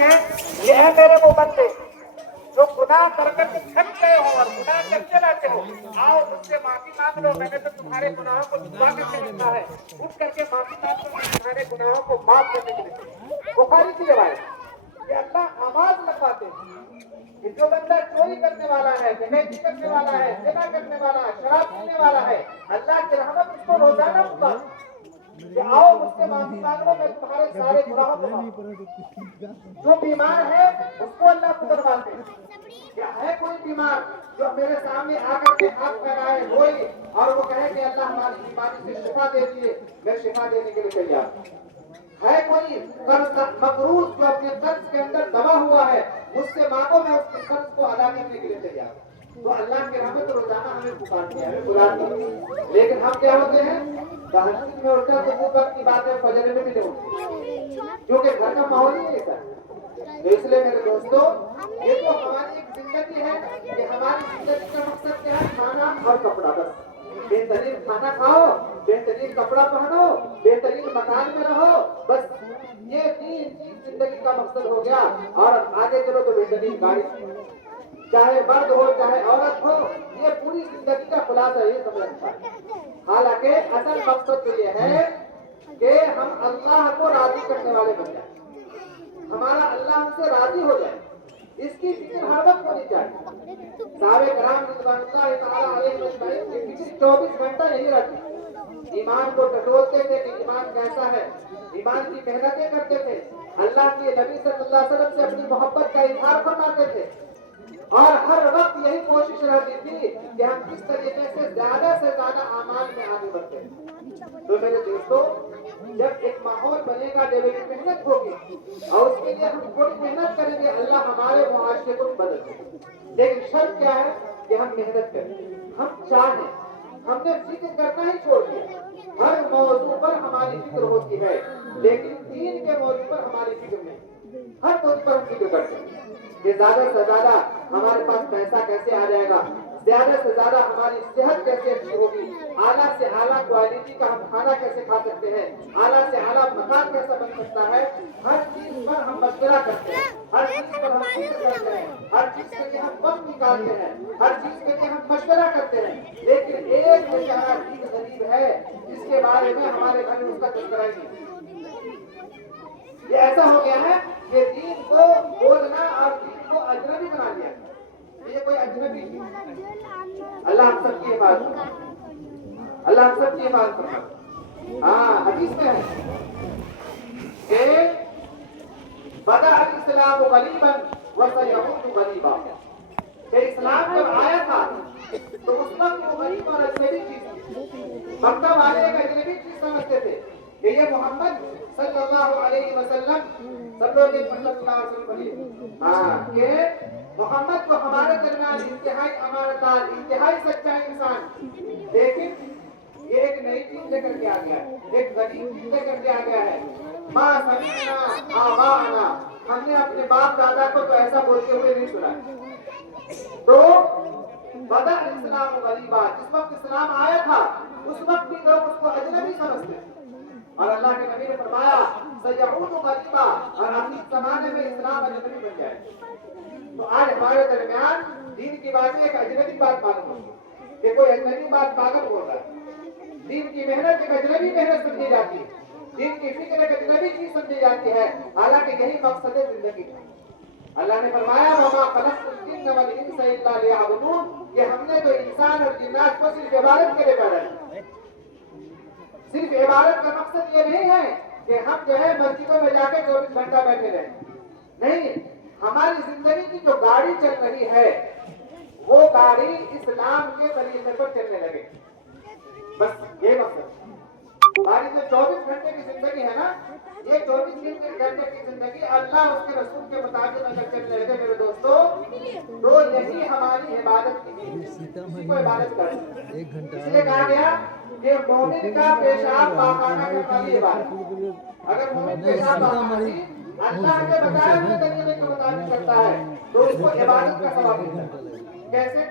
کہ یہ ہے میرے वो बंदे जो गुनाह कर कर के थक गए हो और गुनाह करते रहते हो, आओ मुझसे माफी मांग लो, मैंने तो तुम्हारे गुनाहों को दुआ करके रखा है, उठ करके माफी मांग लो, मैं तुम्हारे गुनाहों को माफ करने के लिए। बुखारी की रिवायत कि अल्लाह आवाज लगवाते हैं कि जो बंदा चोरी करने वाला है, डकैती करने वाला है, ज़िना करने वाला है, शराब पीने वाला है, अल्लाह की रहमत उसको रोजाना पुकार कि आओ मुझसे माफी मांग लो, मैं तुम्हारे सारे गुनाहों को माफ। जो बीमार है उसको अल्लाह को करवाते हैं। क्या है कोई बीमार जो मेरे सामने आकर के हाथ फैलाए रोए और वो कहे कि अल्लाह हमारी बीमारी से शिफा दे दिए, मैं शिफा देने के लिए तैयार। है कोई मकरूज जो अपने कर्ज के अंदर दबा हुआ है, मुझसे मांगो, मैं उसके कर्ज को अदा करने के लिए तैयार। तो अल्लाह के रहमत रोजाना हमें पुकारती है, हमें बुलाती है। लेकिन हम क्या होते हैं, तहज्जुद में उठकर तो वो वक्त की बात है, फजर में भी नहीं उठते क्योंकि घर का माहौल ही ऐसा है। तो इसलिए मेरे दोस्तों, ये तो हमारी एक जिंदगी है कि हमारी जिंदगी का मकसद क्या है, खाना और कपड़ा। बस बेहतरीन खाना खाओ, बेहतरीन कपड़ा पहनो, बेहतरीन मकान में रहो, बस ये 3 चीज जिंदगी का मकसद हो गया। और आगे चलो तो बेहतरीन गाड़ी, चाहे मर्द हो चाहे औरत हो, ये पूरी जिंदगी का खुलासा ये समझ रखता है। हालांकि असल मकसद तो ये है कि हम अल्लाह को राजी करने वाले बन जाए, हमारा अल्लाह हमसे राजी हो जाए, इसकी फिक्र हर वक्त होनी चाहिए। साहबे कराम रिज़वानुल्लाह तआला अलैहि मजमईन की फिक्र 24 घंटा यही रहती। ईमान को टटोलते थे कि ईमान कैसा है, ईमान की मेहनतें करते थे, अल्लाह के नबी सल्लल्लाहु अलैहि वसल्लम से अपनी मोहब्बत का इजहार फरमाते थे और हर वक्त यही कोशिश रहती थी कि हम किस तरीके से ज्यादा आमाल में आगे बढ़ते हैं। तो मेरे दोस्तों, जब एक माहौल बनेगा, जब एक मेहनत होगी और उसके लिए हम थोड़ी मेहनत करेंगे, अल्लाह हमारे मुआशरे को बदल देगा। लेकिन शर्त क्या है कि हम मेहनत करें, हम चाहें। हमने जिक्र करना ही छोड़ दिया, हर मौजू पर हमारी फिक्र होती है, लेकिन दीन के मौजू पर हमारी फिक्र नहीं। हर मौजू पर हम फिक्र करते हैं कि ज्यादा से ज्यादा हमारे पास पैसा कैसे आ जाएगा, ज्यादा से ज्यादा हमारी सेहत कैसे अच्छी होगी, आला से आला क्वालिटी का हम खाना कैसे खा सकते हैं, आला से आला मकान कैसा बन सकता है। हर चीज पर हम मशवरा करते हैं, हर चीज पर हम फिक्र करते हैं, हर चीज के लिए हम वक्त निकालते हैं, हर चीज के लिए हम मशवरा करते हैं। लेकिन एक बेचारा दीन गरीब है जिसके बारे में हमारे घर में उसका तस्करा ही नहीं। ये ऐसा हो गया है कि दीन को बोलना और दीन को अजनबी बना दिया। ये कोई अजनबी नहीं। अल्लाह हम सबकी हिफाजत करे, अल्लाह हम सबकी हिफाजत करे। हाँ, हदीस में है कि बदा इस्लाम गरीबन व सयऊद गरीबा, कि इस्लाम जब आया था तो उस वक्त वो गरीब और अजनबी चीज, मक्का वाले एक अजनबी चीज समझते थे कि ये मोहम्मद सल्लल्लाहु अलैहि वसल्लम, सब लोग एक सल्लल्लाहु अलैहि वसल्लम, हाँ, कि मोहम्मद को हमारे दरमियान इंतहाई अमानतदार, इंतहाई सच्चा इंसान। लेकिन ये एक नई चीज लेकर के आ गया है, एक गरीब चीज लेकर के आ गया है। माँ समीना आबाना, हमने अपने बाप दादा को तो ऐसा बोलते हुए नहीं सुना। तो बदा इस्लाम गरीबा, जिस वक्त इस्लाम आया था उस वक्त भी लोग उसको अजनबी समझते थे और अल्लाह के नबी ने फरमाया सयऊद गरीबा, और आखिरी जमाने में इस्लाम अजनबी बन जाए। तो आज हमारे दरमियान दीन की बातें एक अजनबी बात मालूम होती है कि कोई अजनबी बात पागल बोल रहा है। दीन की मेहनत एक अजनबी मेहनत समझी जाती है, दीन की फिक्र एक अजनबी चीज समझी जाती है, हालांकि यही मकसद है जिंदगी का। अल्लाह ने फरमाया वमा खलक़तुल जिन्न वल इंसा इल्ला लियअबुदून, कि हमने तो इंसान और जिन्नात को सिर्फ इबादत के लिए पैदा किया। सिर्फ इबादत का मकसद ये नहीं है कि हम जो है मस्जिदों में जाके 24 घंटा बैठे रहें, नहीं। हमारी जिंदगी की जो गाड़ी चल रही है वो गाड़ी इस्लाम के तरीके पर चलने लगे, बस ये मकसद। हमारी जो 24 घंटे की जिंदगी है ना, ये 24 घंटे की जिंदगी अल्लाह उसके रसूल के मुताबिक अगर चलने लगे मेरे दोस्तों, तो यही हमारी इबादत की चीज, इसी को इबादत करते हैं। इसलिए कहा गया कि मोमिन का पेशाब पाखाना करना भी इबादत। अगर मोमिन पेशाब पाखाना अल्लाह के बताए हुए तरीके के मुताबिक करता है तो उसको इबादत का सवाब मिलता है। कैसे?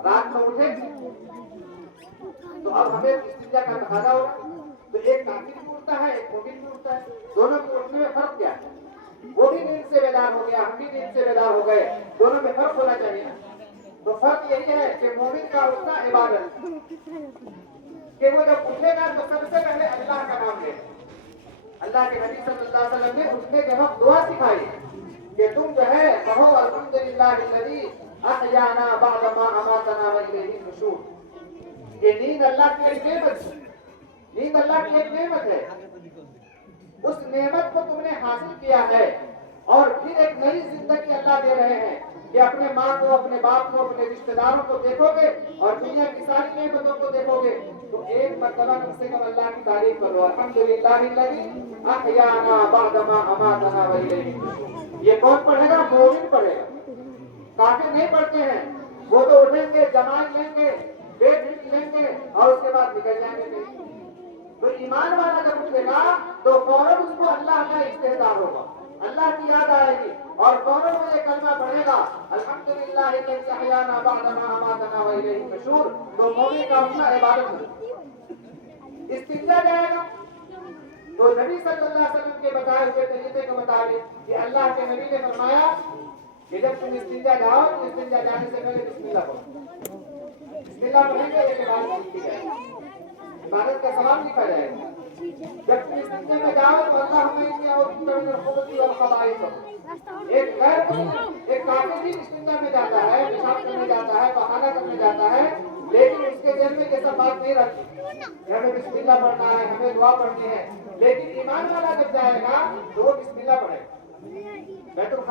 रात में उठे तो अब हमें इस्तिंजा का तकाजा होगा, तो एक काफिर भी उठता है, एक मोमिन भी उठता है, दोनों के उठने में फर्क क्या है? वो भी سے بیدار ہو گیا, ہم بھی نیند سے بیدار ہو گئے, دونوں میں فرق ہونا چاہیے. تو فرق یہی ہے کہ مومن کا اٹھنا عبادت, کہ وہ جب اٹھے گا تو سب سے پہلے اللہ کا نام لے. اللہ کے نبی صلی اللہ علیہ وسلم نے اٹھنے کے وقت دعا سکھائی کہ تم جو ہے کہو الحمدللہ الذی احیانا بعد ما اماتنا والیہ النشور. یہ نیند اللہ کی ایک نعمت ہے, نیند اللہ کی ایک نعمت ہے. اس نعمت کو تم نے حاصل کیا ہے اور پھر ایک نئی زندگی اللہ دے رہے ہیں کہ اپنے ماں کو, اپنے باپ کو, اپنے رشتہ داروں کو دیکھو گے اور دنیا کی ساری نعمتوں کو دیکھو گے تو ایک مرتبہ کم سے کم اللہ کی تعریف کرو, الحمدللہ الذی احیانا بعد ما اماتنا والیہ النشور. یہ کون پڑھے گا؟ مومن پڑھے گا. کافر نہیں پڑھتے ہیں, وہ تو اٹھیں گے, جماعت لیں گے, بیٹ لیں گے اور اس کے بعد نکل جائیں گے. تو ایمان والا جب اٹھے گا تو فوراً اس کو اللہ کا استحضار ہوگا, اللہ کی یاد آئے گی اور فوراً وہ یہ کلمہ پڑھے گا الحمدللہ الذی احیانا بعد ما اماتنا والیہ النشور. تو مومن کا اپنا عبادت ہے. استنجا جائے گا تو نبی صلی اللہ علیہ وسلم کے بتائے ہوئے طریقے کے مطابق کہ اللہ کے نبی نے فرمایا کہ جب تم استنجا جاؤ تو استنجا جانے سے پہلے بسم اللہ پڑھو. بسم اللہ پڑھیں گے ایک عبادت لکھی جائے گی, عبادت کا ثواب لکھا جائے گا. جب تم استنجا میں جاؤ تو اللہم انی اعوذ بک من الخبث والخبائث. ایک کافر بھی استنجا میں جاتا ہے, پیشاب کرنے جاتا ہے, پخانہ کرنے جاتا ہے, لیکن اس کے ذہن میں یہ سب بات نہیں رہتی کہ ہمیں بسم اللہ پڑھنا ہے, ہمیں دعا پڑھنی ہے. لیکن ایمان والا جب جائے گا تو وہ بسم اللہ پڑھے گا.